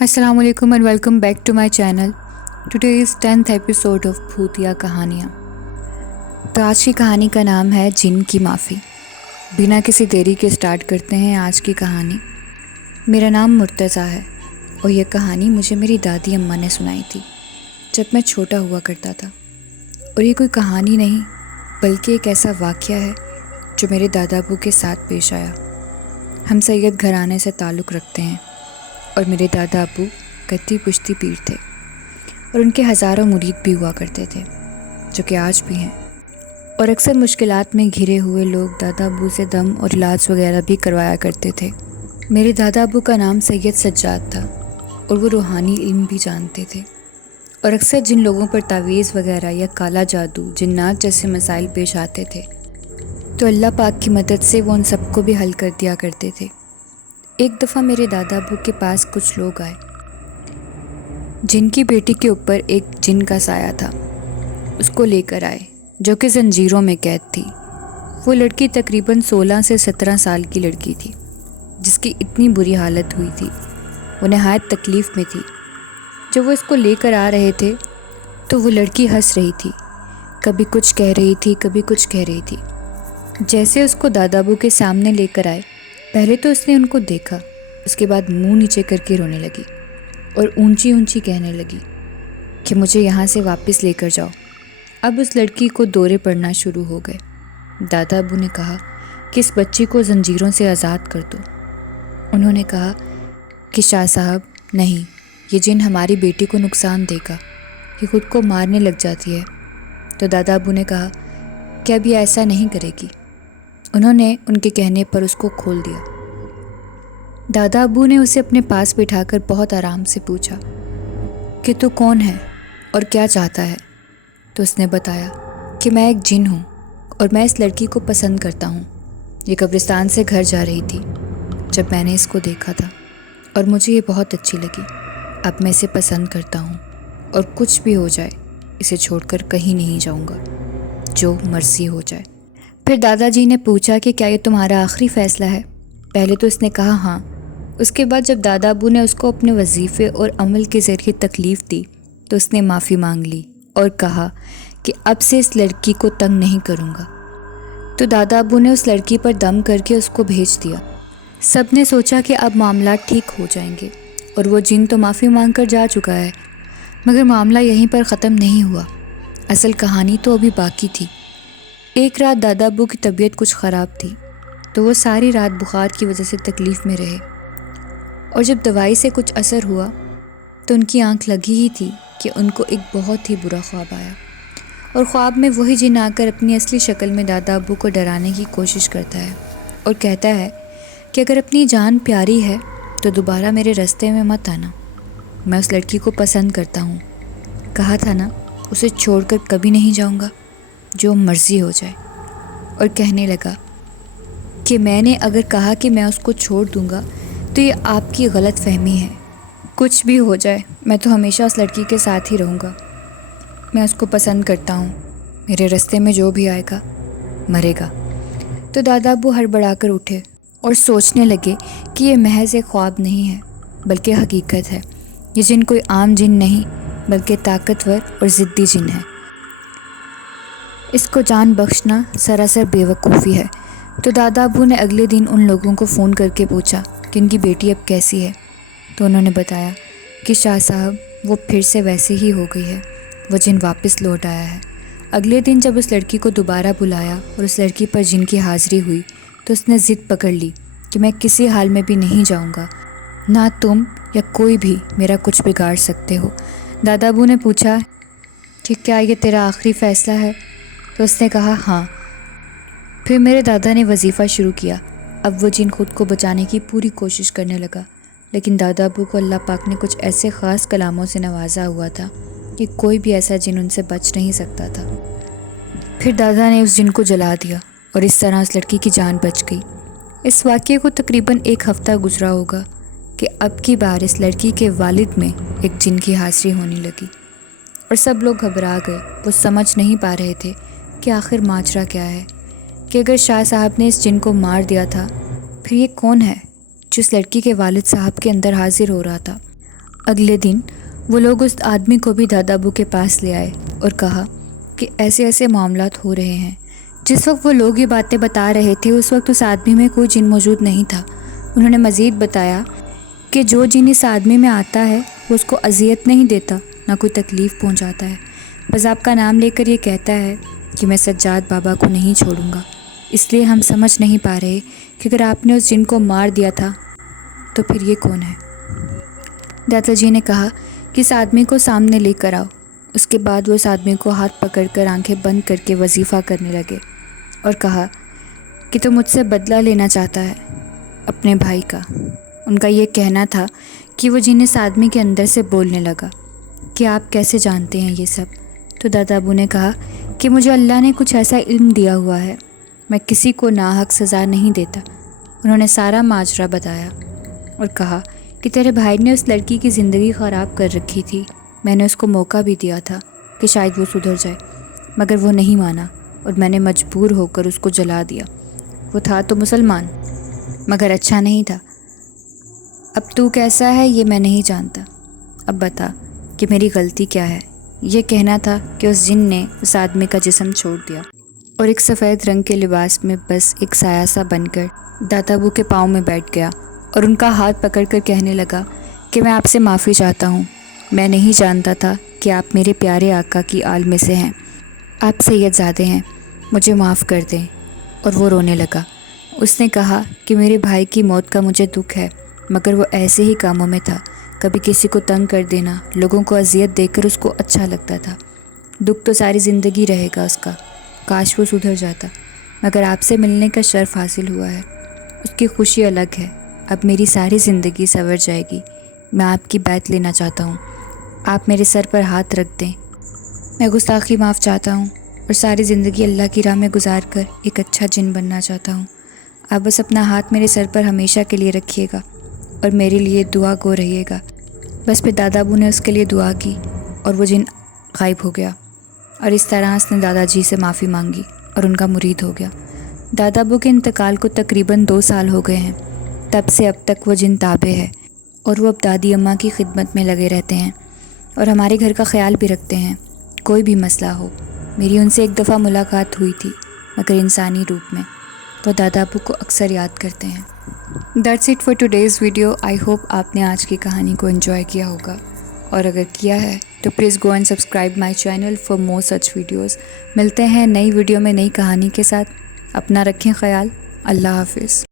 السلام علیکم and welcome back to my channel. Today is 10th episode of Bhutiya Kahaniyan. تو آج کی کہانی کا نام ہے جن کی معافی. بنا کسی دیری کے سٹارٹ کرتے ہیں آج کی کہانی. میرا نام مرتضیٰ ہے اور یہ کہانی مجھے میری دادی اماں نے سنائی تھی جب میں چھوٹا ہوا کرتا تھا. اور یہ کوئی کہانی نہیں بلکہ ایک ایسا واقعہ ہے جو میرے دادا ابو کے ساتھ پیش آیا. ہم سید گھرانے سے تعلق رکھتے ہیں اور میرے دادا ابو گدی پشتی پیر تھے اور ان کے ہزاروں مرید بھی ہوا کرتے تھے جو کہ آج بھی ہیں. اور اکثر مشکلات میں گھرے ہوئے لوگ دادا ابو سے دم اور علاج وغیرہ بھی کروایا کرتے تھے. میرے دادا ابو کا نام سید سجاد تھا اور وہ روحانی علم بھی جانتے تھے. اور اکثر جن لوگوں پر تعویذ وغیرہ یا کالا جادو جنات جیسے مسائل پیش آتے تھے تو اللہ پاک کی مدد سے وہ ان سب کو بھی حل کر دیا کرتے تھے. ایک دفعہ میرے دادا ابو کے پاس کچھ لوگ آئے جن کی بیٹی کے اوپر ایک جن کا سایہ تھا. اس کو لے کر آئے جو کہ زنجیروں میں قید تھی. وہ لڑکی تقریباً 16 سے 17 سال کی لڑکی تھی جس کی اتنی بری حالت ہوئی تھی. وہ نہایت تکلیف میں تھی. جب وہ اس کو لے کر آ رہے تھے تو وہ لڑکی ہنس رہی تھی, کبھی کچھ کہہ رہی تھی کبھی کچھ کہہ رہی تھی. جیسے اس کو دادا ابو کے سامنے لے کر آئے پہلے تو اس نے ان کو دیکھا, اس کے بعد منہ نیچے کر کے رونے لگی اور اونچی اونچی کہنے لگی کہ مجھے یہاں سے واپس لے کر جاؤ. اب اس لڑکی کو دورے پڑنا شروع ہو گئے. دادا ابو نے کہا کہ اس بچی کو زنجیروں سے آزاد کر دو. انہوں نے کہا کہ شاہ صاحب نہیں, یہ جن ہماری بیٹی کو نقصان دے گا, یہ خود کو مارنے لگ جاتی ہے. تو دادا ابو نے کہا کہ اب یہ ایسا نہیں کرے گی. انہوں نے ان کے کہنے پر اس کو کھول دیا. دادا ابو نے اسے اپنے پاس بٹھا کر بہت آرام سے پوچھا کہ تو کون ہے اور کیا چاہتا ہے. تو اس نے بتایا کہ میں ایک جن ہوں اور میں اس لڑکی کو پسند کرتا ہوں. یہ قبرستان سے گھر جا رہی تھی جب میں نے اس کو دیکھا تھا اور مجھے یہ بہت اچھی لگی. اب میں اسے پسند کرتا ہوں اور کچھ بھی ہو جائے اسے چھوڑ کر کہیں نہیں جاؤں گا, جو مرضی ہو جائے. پھر دادا جی نے پوچھا کہ کیا یہ تمہارا آخری فیصلہ ہے. پہلے تو اس نے کہا ہاں. اس کے بعد جب دادا ابو نے اس کو اپنے وظیفے اور عمل کے ذریعے تکلیف دی تو اس نے معافی مانگ لی اور کہا کہ اب سے اس لڑکی کو تنگ نہیں کروں گا. تو دادا ابو نے اس لڑکی پر دم کر کے اس کو بھیج دیا. سب نے سوچا کہ اب معاملات ٹھیک ہو جائیں گے اور وہ جن تو معافی مانگ کر جا چکا ہے, مگر معاملہ یہیں پر ختم نہیں ہوا. اصل کہانی تو ابھی باقی تھی. ایک رات دادا ابو کی طبیعت کچھ خراب تھی تو وہ ساری رات بخار کی وجہ سے تکلیف میں رہے, اور جب دوائی سے کچھ اثر ہوا تو ان کی آنکھ لگی ہی تھی کہ ان کو ایک بہت ہی برا خواب آیا. اور خواب میں وہی جن آ کر اپنی اصلی شکل میں دادا ابو کو ڈرانے کی کوشش کرتا ہے اور کہتا ہے کہ اگر اپنی جان پیاری ہے تو دوبارہ میرے راستے میں مت آنا. میں اس لڑکی کو پسند کرتا ہوں, کہا تھا نا اسے چھوڑ کر کبھی نہیں جاؤں گا, جو مرضی ہو جائے. اور کہنے لگا کہ میں نے اگر کہا کہ میں اس کو چھوڑ دوں گا تو یہ آپ کی غلط فہمی ہے. کچھ بھی ہو جائے میں تو ہمیشہ اس لڑکی کے ساتھ ہی رہوں گا. میں اس کو پسند کرتا ہوں, میرے راستے میں جو بھی آئے گا مرے گا. تو دادا ابو ہڑبڑا کر اٹھے اور سوچنے لگے کہ یہ محض ایک خواب نہیں ہے بلکہ حقیقت ہے. یہ جن کوئی عام جن نہیں بلکہ طاقتور اور ضدی جن ہے. اس کو جان بخشنا سراسر بے وقوفی ہے. تو دادا ابو نے اگلے دن ان لوگوں کو فون کر کے پوچھا کہ ان کی بیٹی اب کیسی ہے. تو انہوں نے بتایا کہ شاہ صاحب وہ پھر سے ویسے ہی ہو گئی ہے, وہ جن واپس لوٹ آیا ہے. اگلے دن جب اس لڑکی کو دوبارہ بلایا اور اس لڑکی پر جن کی حاضری ہوئی تو اس نے ضد پکڑ لی کہ میں کسی حال میں بھی نہیں جاؤں گا, نہ تم یا کوئی بھی میرا کچھ بگاڑ سکتے ہو. دادا ابو نے پوچھا کہ کیا یہ تیرا آخری فیصلہ ہے. تو اس نے کہا ہاں. پھر میرے دادا نے وظیفہ شروع کیا. اب وہ جن خود کو بچانے کی پوری کوشش کرنے لگا, لیکن دادا ابو کو اللہ پاک نے کچھ ایسے خاص کلاموں سے نوازا ہوا تھا کہ کوئی بھی ایسا جن ان سے بچ نہیں سکتا تھا. پھر دادا نے اس جن کو جلا دیا اور اس طرح اس لڑکی کی جان بچ گئی. اس واقعے کو تقریباً 1 ہفتہ گزرا ہوگا کہ اب کی بار اس لڑکی کے والد میں ایک جن کی حاضری ہونے لگی اور سب لوگ گھبرا گئے. وہ سمجھ نہیں پا رہے تھے کہ آخر ماجرا کیا ہے, کہ اگر شاہ صاحب نے اس جن کو مار دیا تھا پھر یہ کون ہے جو اس لڑکی کے والد صاحب کے اندر حاضر ہو رہا تھا. اگلے دن وہ لوگ اس آدمی کو بھی دادا ابو کے پاس لے آئے اور کہا کہ ایسے ایسے معاملات ہو رہے ہیں۔ جس وقت وہ لوگ یہ باتیں بتا رہے تھے اس وقت اس آدمی میں کوئی جن موجود نہیں تھا۔ انہوں نے مزید بتایا کہ جو جن اس آدمی میں آتا ہے وہ اس کو اذیت نہیں دیتا، نہ کوئی تکلیف پہنچاتا ہے، بس آپ کا نام لے کر یہ کہتا ہے کہ میں سجاد بابا کو نہیں چھوڑوں گا۔ اس لیے ہم سمجھ نہیں پا رہے کہ اگر آپ نے اس جن کو مار دیا تھا تو پھر یہ کون ہے؟ دادا جی نے کہا کہ اس آدمی کو سامنے لے کر آؤ۔ اس کے بعد وہ اس آدمی کو ہاتھ پکڑ کر آنکھیں بند کر کے وظیفہ کرنے لگے اور کہا کہ تو مجھ سے بدلہ لینا چاہتا ہے اپنے بھائی کا۔ ان کا یہ کہنا تھا کہ وہ جن اس آدمی کے اندر سے بولنے لگا کہ آپ کیسے جانتے ہیں یہ سب؟ تو دادا ابو نے کہا کہ مجھے اللہ نے کچھ ایسا علم دیا ہوا ہے، میں کسی کو ناحق سزا نہیں دیتا۔ انہوں نے سارا ماجرا بتایا اور کہا کہ تیرے بھائی نے اس لڑکی کی زندگی خراب کر رکھی تھی، میں نے اس کو موقع بھی دیا تھا کہ شاید وہ سدھر جائے، مگر وہ نہیں مانا اور میں نے مجبور ہو کر اس کو جلا دیا۔ وہ تھا تو مسلمان مگر اچھا نہیں تھا۔ اب تو کیسا ہے یہ میں نہیں جانتا، اب بتا کہ میری غلطی کیا ہے؟ یہ کہنا تھا کہ اس جن نے اس آدمی کا جسم چھوڑ دیا اور ایک سفید رنگ کے لباس میں بس ایک سایہ سا بن کر دادا ابو کے پاؤں میں بیٹھ گیا اور ان کا ہاتھ پکڑ کر کہنے لگا کہ میں آپ سے معافی چاہتا ہوں، میں نہیں جانتا تھا کہ آپ میرے پیارے آقا کی آل میں سے ہیں، آپ سید زادے ہیں، مجھے معاف کر دیں۔ اور وہ رونے لگا۔ اس نے کہا کہ میرے بھائی کی موت کا مجھے دکھ ہے، مگر وہ ایسے ہی کاموں میں تھا، کبھی کسی کو تنگ کر دینا، لوگوں کو اذیت دے کر اس کو اچھا لگتا تھا۔ دکھ تو ساری زندگی رہے گا اس کا، کاش وہ سدھر جاتا، مگر آپ سے ملنے کا شرف حاصل ہوا ہے، اس کی خوشی الگ ہے۔ اب میری ساری زندگی سنور جائے گی، میں آپ کی بیعت لینا چاہتا ہوں، آپ میرے سر پر ہاتھ رکھ دیں، میں گستاخی معاف چاہتا ہوں اور ساری زندگی اللہ کی راہ میں گزار کر ایک اچھا جن بننا چاہتا ہوں۔ آپ بس اپنا ہاتھ میرے سر پر ہمیشہ کے لیے رکھیے گا اور میرے لیے دعا گو رہیے گا۔ بس پھر دادا ابو نے اس کے لیے دعا کی اور وہ جن غائب ہو گیا، اور اس طرح اس نے دادا جی سے معافی مانگی اور ان کا مرید ہو گیا۔ دادا ابو کے انتقال کو تقریباً 2 سال ہو گئے ہیں، تب سے اب تک وہ جن تابع ہے اور وہ اب دادی اماں کی خدمت میں لگے رہتے ہیں اور ہمارے گھر کا خیال بھی رکھتے ہیں، کوئی بھی مسئلہ ہو۔ میری ان سے ایک دفعہ ملاقات ہوئی تھی مگر انسانی روپ میں، وہ دادا ابو کو اکثر یاد کرتے ہیں۔ That's it for today's video. I hope آپ نے آج کی کہانی کو انجوائے کیا ہوگا، اور اگر کیا ہے تو please go and subscribe my channel for more such videos. ملتے ہیں نئی ویڈیو میں نئی کہانی کے ساتھ، اپنا رکھیں خیال، اللہ حافظ۔